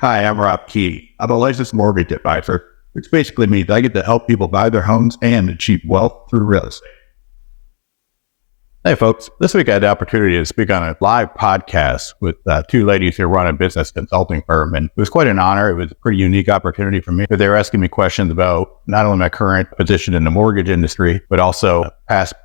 Hi, I'm Rob Key. I'm a licensed mortgage advisor, which basically means I get to help people buy their homes and achieve wealth through real estate. Hey, folks. This week I had the opportunity to speak on a live podcast with two ladies who run a business consulting firm. And it was quite an honor. It was a pretty unique opportunity for me. They were asking me questions about not only my current position in the mortgage industry, but also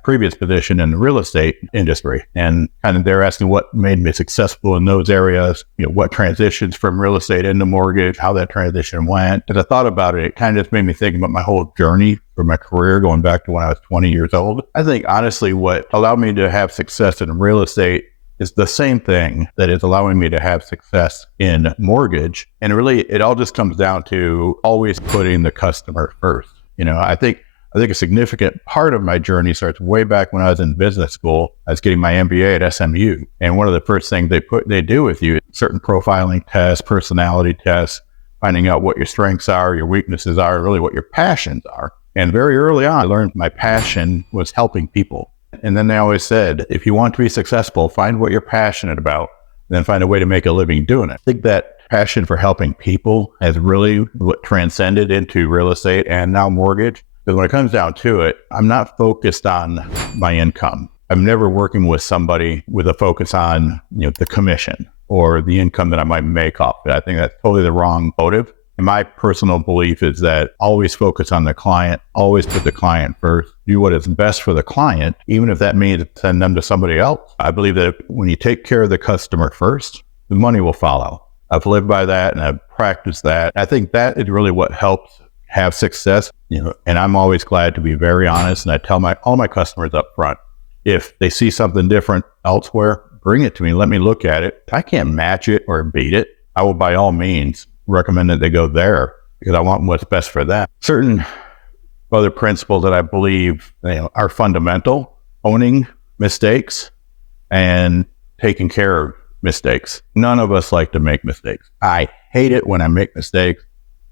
previous position in the real estate industry. And kind of they're asking what made me successful in those areas, what transitions from real estate into mortgage, how that transition went. As I thought about it, it kind of just made me think about my whole journey for my career going back to when I was 20 years old. I think honestly, what allowed me to have success in real estate is the same thing that is allowing me to have success in mortgage. And really, it all just comes down to always putting the customer first. I think a significant part of my journey starts way back when I was in business school. I was getting my MBA at SMU. And one of the first things they do with you, certain profiling tests, personality tests, finding out what your strengths are, your weaknesses are, really what your passions are. And very early on, I learned my passion was helping people. And then they always said, if you want to be successful, find what you're passionate about, then find a way to make a living doing it. I think that passion for helping people has really what transcended into real estate and now mortgage. Because when it comes down to it, I'm not focused on my income. I'm never working with somebody with a focus on the commission or the income that I might make off it. I think that's totally the wrong motive. And my personal belief is that always focus on the client, always put the client first, do what is best for the client, even if that means send them to somebody else. I believe that when you take care of the customer first, the money will follow. I've lived by that and I've practiced that. I think that is really what helps have success, and I'm always glad to be very honest. And I tell all my customers up front, if they see something different elsewhere, bring it to me. Let me look at it. If I can't match it or beat it, I will by all means recommend that they go there because I want what's best for them. Certain other principles that I believe are fundamental: owning mistakes and taking care of mistakes. None of us like to make mistakes. I hate it when I make mistakes.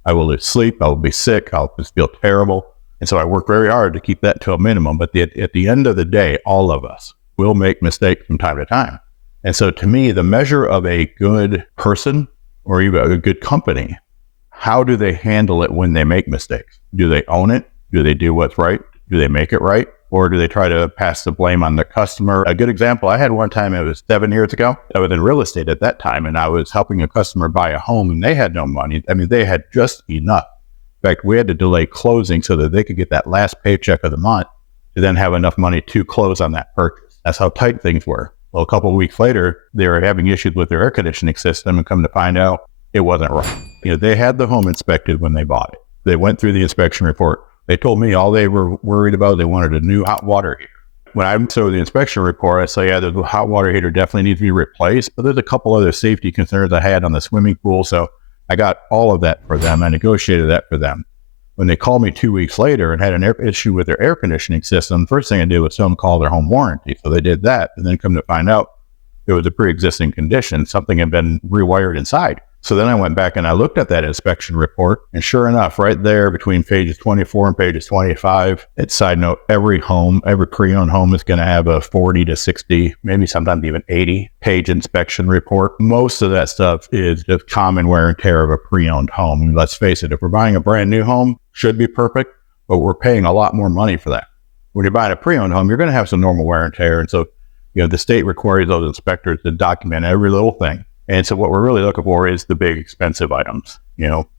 I will lose sleep. I will be sick. I'll just feel terrible. And so I work very hard to keep that to a minimum. But at the end of the day, all of us will make mistakes from time to time. And so to me, the measure of a good person or even a good company, how do they handle it when they make mistakes? Do they own it? Do they do what's right? Do they make it right? Or do they try to pass the blame on the customer? A good example, I had one time, it was 7 years ago. I was in real estate at that time, and I was helping a customer buy a home, and they had no money. I mean, they had just enough. In fact, we had to delay closing so that they could get that last paycheck of the month to then have enough money to close on that purchase. That's how tight things were. Well, a couple of weeks later, they were having issues with their air conditioning system, and come to find out it wasn't right. They had the home inspected when they bought it. They went through the inspection report. They told me all they were worried about, they wanted a new hot water heater. When I saw the inspection report, I say, yeah, the hot water heater definitely needs to be replaced, but there's a couple other safety concerns I had on the swimming pool. So I got all of that for them. I negotiated that for them. When they called me 2 weeks later and had an issue with their air conditioning system, the first thing I did was tell them to call their home warranty. So they did that, and then come to find out it was a pre-existing condition. Something had been rewired inside. So then I went back and I looked at that inspection report, and sure enough, right there between pages 24 and pages 25, it's side note, every pre-owned home is going to have a 40 to 60, maybe sometimes even 80 page inspection report. Most of that stuff is just common wear and tear of a pre-owned home. And let's face it, if we're buying a brand new home, should be perfect, but we're paying a lot more money for that. When you're buying a pre-owned home, you're going to have some normal wear and tear. And so, the state requires those inspectors to document every little thing. And so what we're really looking for is the big expensive items,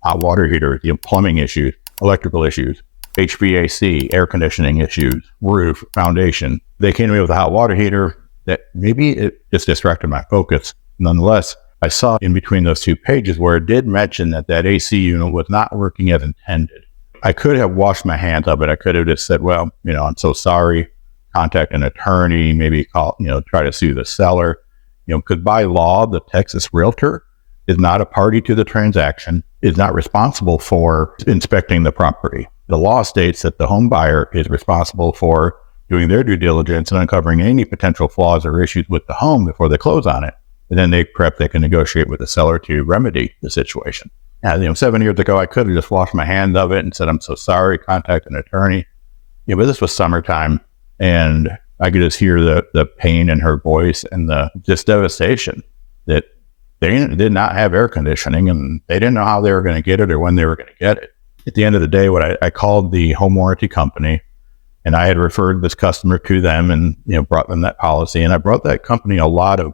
hot water heaters, plumbing issues, electrical issues, HVAC, air conditioning issues, roof, foundation. They came to me with a hot water heater that maybe it just distracted my focus. Nonetheless, I saw in between those two pages where it did mention that AC unit was not working as intended. I could have washed my hands of it. I could have just said, well, I'm so sorry, contact an attorney, maybe call, try to sue the seller. Because by law, the Texas realtor is not a party to the transaction, is not responsible for inspecting the property. The law states that the home buyer is responsible for doing their due diligence and uncovering any potential flaws or issues with the home before they close on it. And then they can negotiate with the seller to remedy the situation. Now, 7 years ago, I could have just washed my hand of it and said, I'm so sorry, contact an attorney. But this was summertime, and I could just hear the pain in her voice and the just devastation that They did not have air conditioning, and they didn't know how they were going to get it or when they were going to get it. At the end of the day, I called the home warranty company, and I had referred this customer to them and, brought them that policy. And I brought that company a lot of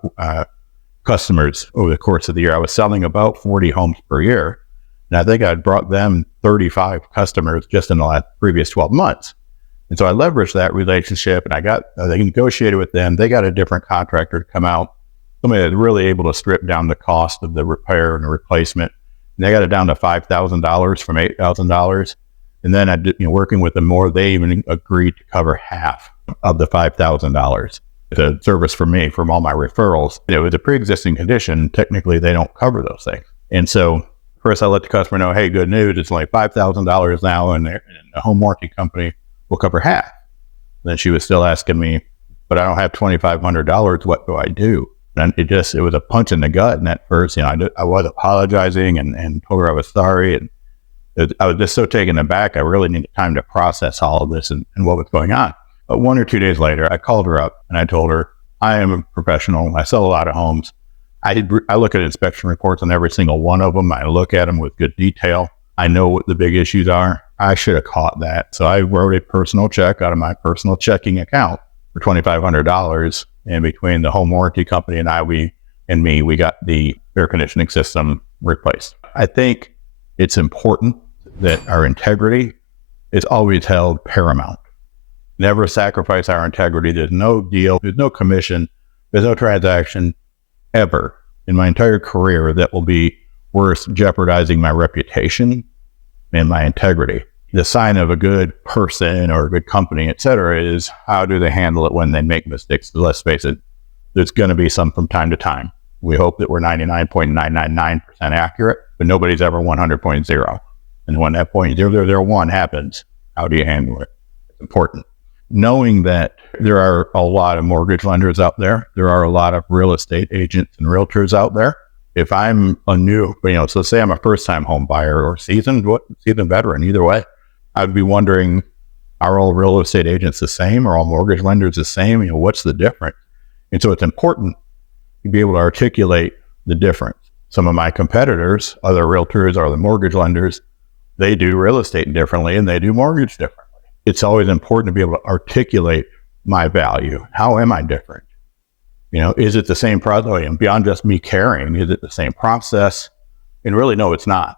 customers over the course of the year. I was selling about 40 homes per year. And I think I'd brought them 35 customers just in the previous 12 months. And so I leveraged that relationship, and they negotiated with them. They got a different contractor to come out, somebody that's really able to strip down the cost of the repair and the replacement. And they got it down to $5,000 from $8,000. And then I did, working with them more, they even agreed to cover half of the $5,000. It's a service for me from all my referrals. It was a pre-existing condition. Technically, they don't cover those things. And so first I let the customer know, hey, good news, it's only $5,000 now, and the home warranty company will cover half. And then she was still asking me, but I don't have $2,500. What do I do? And it was a punch in the gut. And at first, I was apologizing and told her I was sorry. And I was just so taken aback. I really needed time to process all of this and what was going on. But 1 or 2 days later, I called her up and I told her, I am a professional. I sell a lot of homes. I look at inspection reports on every single one of them. I look at them with good detail. I know what the big issues are. I should have caught that. So I wrote a personal check out of my personal checking account for $2,500. And between the home warranty company and we got the air conditioning system replaced. I think it's important that our integrity is always held paramount. Never sacrifice our integrity. There's no deal. There's no commission. There's no transaction ever in my entire career that will be worth jeopardizing my reputation and my integrity. The sign of a good person or a good company, et cetera, is how do they handle it when they make mistakes? Let's face it, there's going to be some from time to time. We hope that we're 99.999% accurate, but nobody's ever 100.0. And when that 0.001 happens, how do you handle it? It's important. Knowing that there are a lot of mortgage lenders out there, there are a lot of real estate agents and realtors out there. If I'm a new, so say I'm a first-time home buyer or seasoned veteran, either way, I'd be wondering, are all real estate agents the same? Are all mortgage lenders the same? What's the difference? And so it's important to be able to articulate the difference. Some of my competitors, other realtors or the mortgage lenders, they do real estate differently and they do mortgage differently. It's always important to be able to articulate my value. How am I different? Is it the same process? Beyond just me caring, is it the same process? And really, no, it's not.